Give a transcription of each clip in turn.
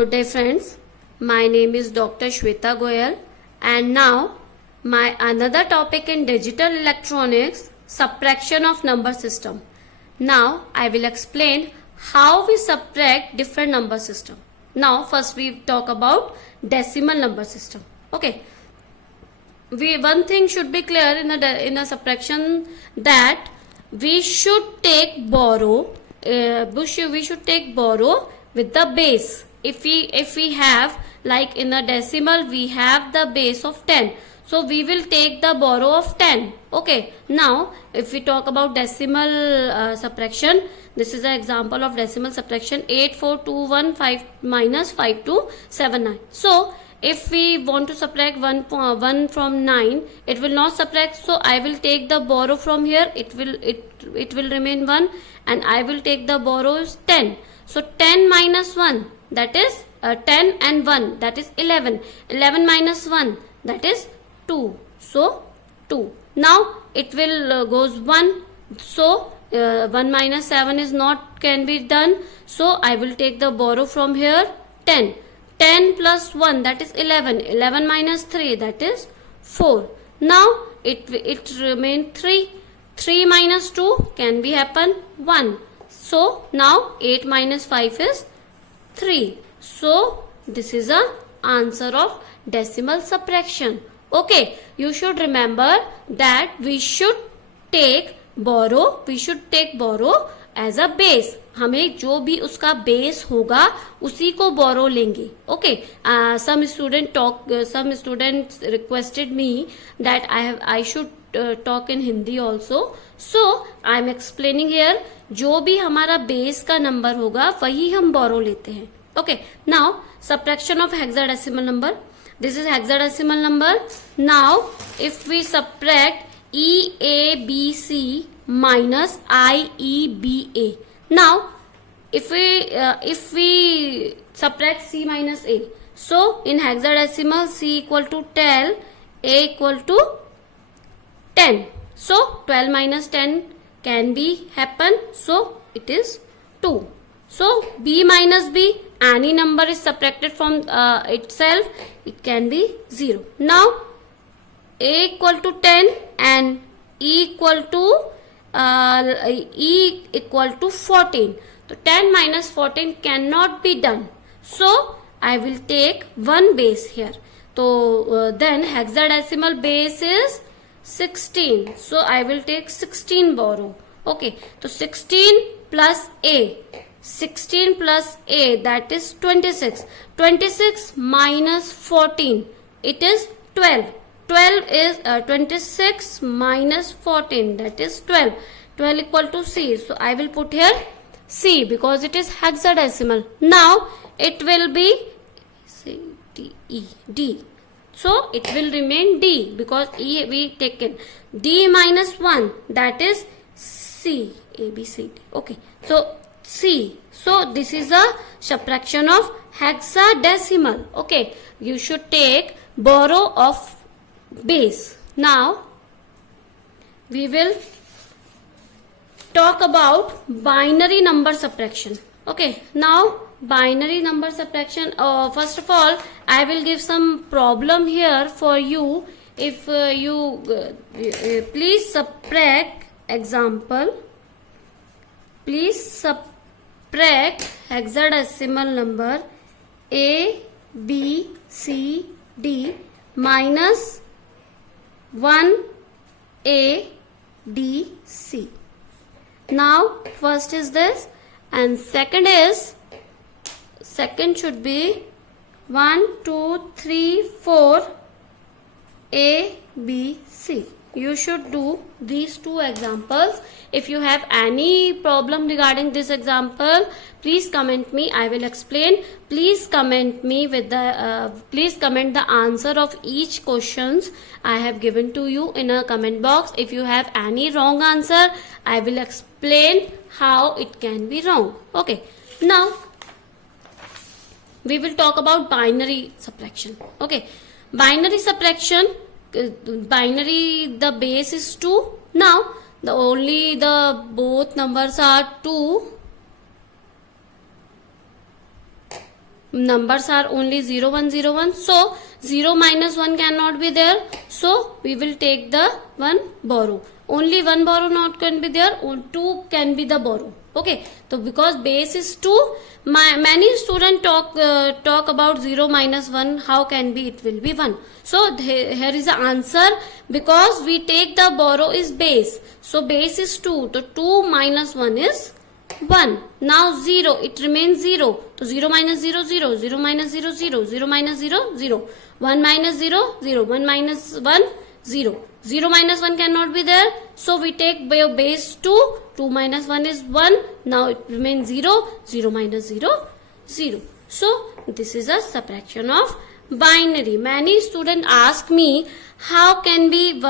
Good day friends, my name is Dr. Shweta Goyal and now my another topic in digital electronics, subtraction of number system. Now I will explain how we subtract different number system. Now first we talk about decimal number system. Okay, one thing should be clear in a subtraction, that we should take borrow. We should take borrow with the base. If we have, like in a decimal we have the base of 10, so we will take the borrow of 10. Okay, now if we talk about decimal subtraction, this is an example of decimal subtraction. 84215 minus 5279. So if we want to subtract 1 from 9, it will not subtract, so I will take the borrow from here. It will remain 1 and I will take the borrows 10. So 10 minus 1, that is 10 and 1, that is 11. 11 minus 1, that is 2. So 2. Now it will goes 1. So 1 minus 7 is not can be done. So I will take the borrow from here 10. 10 plus 1, that is 11. 11 minus 3, that is 4. Now it remain 3. 3 minus 2 can be happen 1. So now 8 minus 5 is 3. So this is a answer of decimal subtraction. Okay, you should remember that we should take borrow as a base. हमें जो भी उसका base होगा उसी को बोरो लेंगे. Okay, some students requested me that I should talk in Hindi also. So I am explaining here, जो भी हमारा बेस का नंबर होगा वही हम बोरो लेते हैं. Okay, now subtraction of hexadecimal number. This is hexadecimal number. Now if we subtract EABC minus IEBA. Now if we subtract C minus A, so in hexadecimal C equal to 10, A equal to 10. So 12 minus 10 can be happen, so it is 2. So B minus B, any number is subtracted from itself, it can be 0. Now A equal to 10 and E equal to 14. So 10 minus 14 cannot be done. So I will take one base here. So then hexadecimal base is 16. So I will take 16 borrow. Okay. So 16 plus A. 16 plus A, that is 26. 26 minus 14. It is 12. 12 is 26 minus 14, that is 12. 12 equal to C. So I will put here C because it is hexadecimal. Now it will be C, D, E, D. So it will remain D because E we taken. D minus 1, that is C. A, B, C, D. Okay. So C. So this is a subtraction of hexadecimal. Okay. You should take borrow of base. Now we will talk about binary number subtraction. Okay, now binary number subtraction. First of all, I will give some problem here for you. If you please subtract example, please subtract hexadecimal number A, B, C, D minus 1 A, D, C. Now first is this and second should be 1, 2, 3, 4 A, B, C. You should do these two examples. If you have any problem regarding this example, please comment me. I will explain. Please comment me with the please comment the answer of each questions I have given to you in a comment box. If you have any wrong answer, I will explain how it can be wrong. Okay. Now we will talk about binary subtraction. Okay. Binary subtraction. Binary, the base is 2. Now the both numbers are 2 numbers are only 0 1 0 1, so 0 minus 1 cannot be there, so we will take the one borrow. Only one borrow not can be there, 2 can be the borrow. Okay, so because base is 2, many students talk about 0 minus 1, how can be, it will be 1. So here is the answer, because we take the borrow is base, so base is 2, so 2 minus 1 is 1. Now 0, it remains 0. So 0 minus 0, 0. 0 minus 0, 0. 0 minus 0, 0. 1 minus 0, 0. 1 minus 1, 0. 0 minus 1 cannot be there. So we take base 2. 2 minus 1 is 1. Now it remains 0. 0 minus 0, 0. So this is a subtraction of binary. Many students ask me, how can be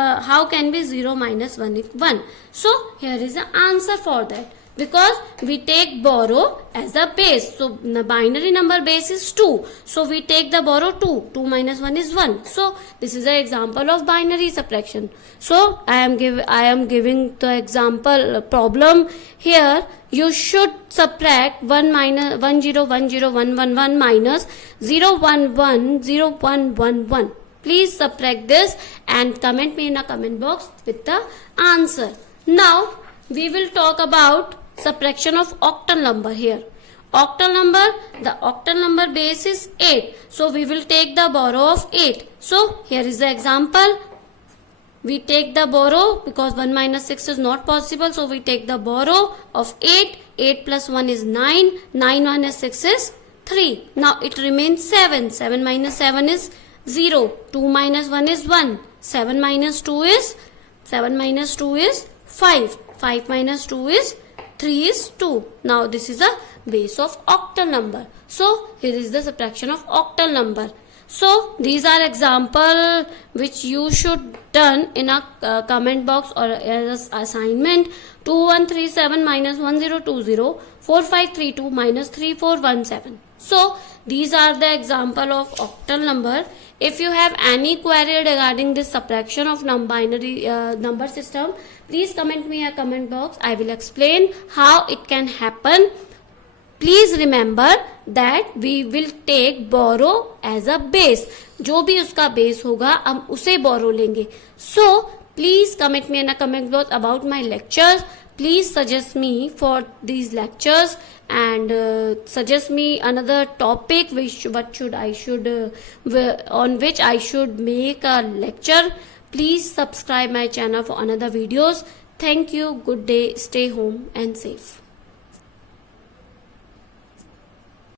0 minus 1 is 1? So here is the answer for that. Because we take borrow as a base. So the binary number base is 2. So we take the borrow 2. 2 minus 1 is 1. So this is an example of binary subtraction. So I am giving the example problem here. You should subtract 1 minus 1 0 1 0 1 1 1 minus 0 1 1 0 1 1 1. Please subtract this and comment me in a comment box with the answer. Now we will talk about subtraction of octal number here. Octal number, the octal number base is 8. So we will take the borrow of 8. So here is the example. We take the borrow because 1 minus 6 is not possible. So we take the borrow of 8. 8 plus 1 is 9. 9 minus 6 is 3. Now it remains 7. 7 minus 7 is 0. 2 minus 1 is 1. 7 minus 2 is 5. 5 minus 2 is 3 is 2. Now this is a base of octal number. So here is the subtraction of octal number. So these are example which you should done in a comment box or as assignment. 2137 minus 1020, 4532 minus 3417. So these are the example of octal number. If you have any query regarding this subtraction of binary number system, please comment me a comment box. I will explain how it can happen. Please remember that we will take borrow as a base. जो भी उसका base होगा हम उसे borrow लेंगे. So please comment me in a comment box about my lectures. Please suggest me for these lectures and suggest me another topic on which I should make a lecture. Please subscribe my channel for another videos. Thank you. Good day. Stay home and safe.